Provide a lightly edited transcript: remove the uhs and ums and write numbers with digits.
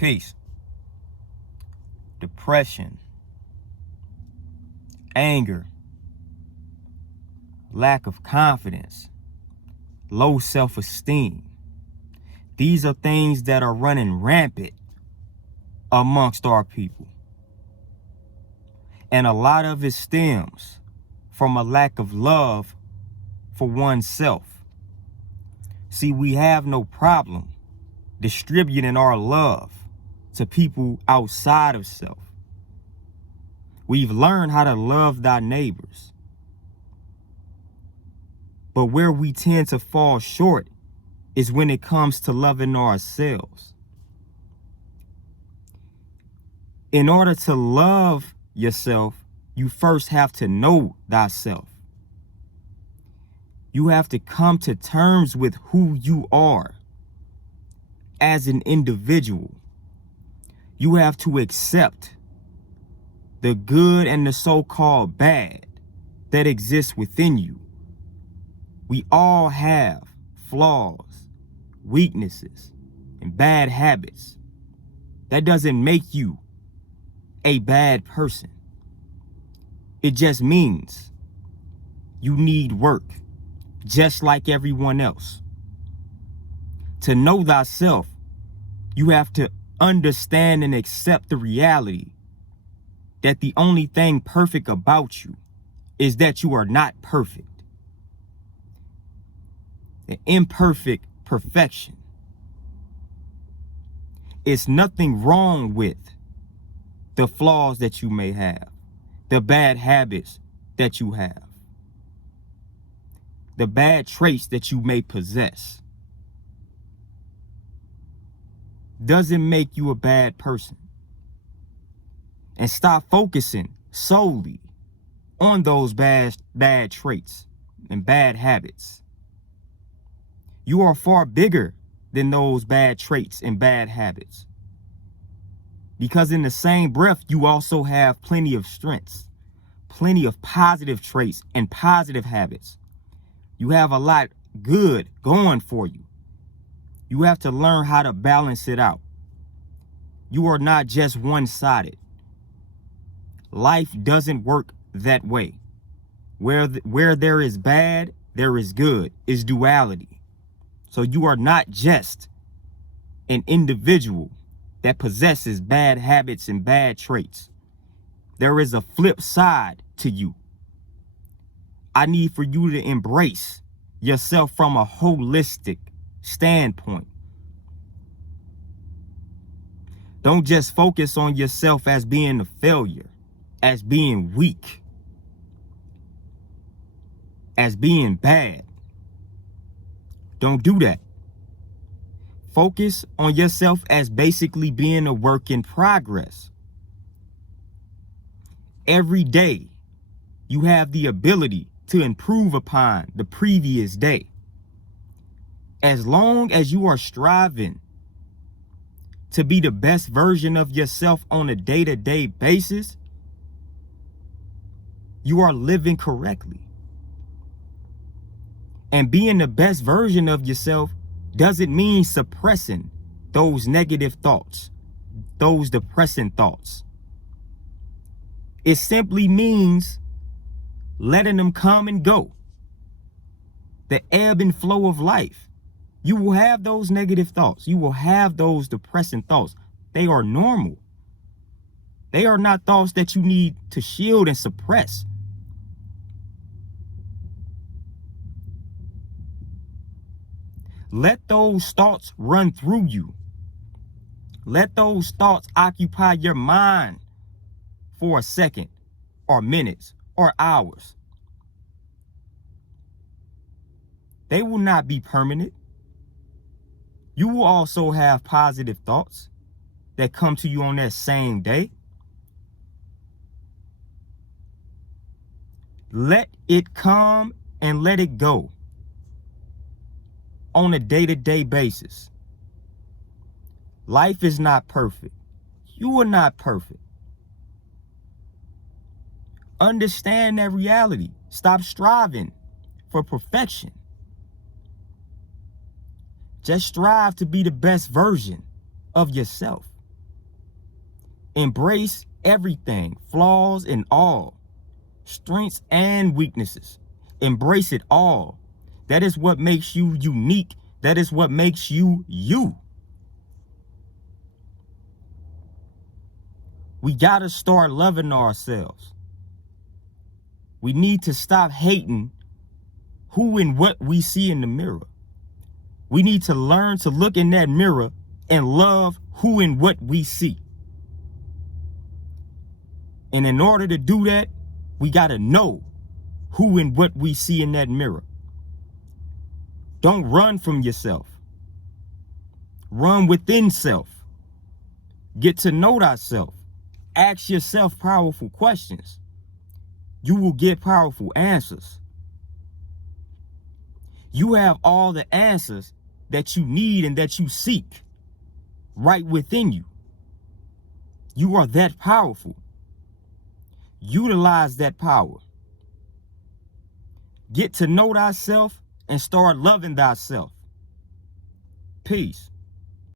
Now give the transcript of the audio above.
Peace. Depression, anger, lack of confidence, low self-esteem. These are things that are running rampant amongst our people. And a lot of it stems from a lack of love for oneself. See, we have no problem distributing our love to people outside of self. We've learned how to love thy neighbors. But where we tend to fall short is when it comes to loving ourselves. In order to love yourself, you first have to know thyself. You have to come to terms with who you are as an individual. You have to accept the good and the so-called bad that exists within you. We all have flaws, weaknesses, and bad habits. That doesn't make you a bad person. It just means you need work, just like everyone else. To know thyself, you have to understand and accept the reality that the only thing perfect about you is that you are not perfect. The imperfect perfection. It's nothing wrong with the flaws that you may have, the bad habits that you have, the bad traits that you may possess. Doesn't make you a bad person. And stop focusing solely on those bad traits and bad habits. You are far bigger than those bad traits and bad habits. Because in the same breath, you also have plenty of strengths, plenty of positive traits and positive habits. You have a lot good going for you. You have to learn how to balance it out. You are not just one-sided. Life doesn't work that way. Where there is bad, there is good. It's duality. So you are not just an individual that possesses bad habits and bad traits. There is a flip side to you. I need for you to embrace yourself from a holistic standpoint. Don't just focus on yourself as being a failure, as being weak, as being bad. Don't do that. Focus on yourself as basically being a work in progress. Every day, you have the ability to improve upon the previous day. As long as you are striving to be the best version of yourself on a day-to-day basis, you are living correctly. And being the best version of yourself doesn't mean suppressing those negative thoughts, those depressing thoughts. It simply means letting them come and go. The ebb and flow of life. You will have those negative thoughts. You will have those depressing thoughts. They are normal. They are not thoughts that you need to shield and suppress. Let those thoughts run through you. Let those thoughts occupy your mind for a second, or minutes, or hours. They will not be permanent. You will also have positive thoughts that come to you on that same day. Let it come and let it go on a day-to-day basis. Life is not perfect. You are not perfect. Understand that reality. Stop striving for perfection. Just strive to be the best version of yourself. Embrace everything, flaws and all, strengths and weaknesses. Embrace it all. That is what makes you unique. That is what makes you you. We gotta start loving ourselves. We need to stop hating who and what we see in the mirror. We need to learn to look in that mirror and love who and what we see. And in order to do that, we gotta know who and what we see in that mirror. Don't run from yourself. Run within self. Get to know thyself. Ask yourself powerful questions. You will get powerful answers. You have all the answers that you need and that you seek right within you. You are that powerful. Utilize that power. Get to know thyself and start loving thyself. Peace.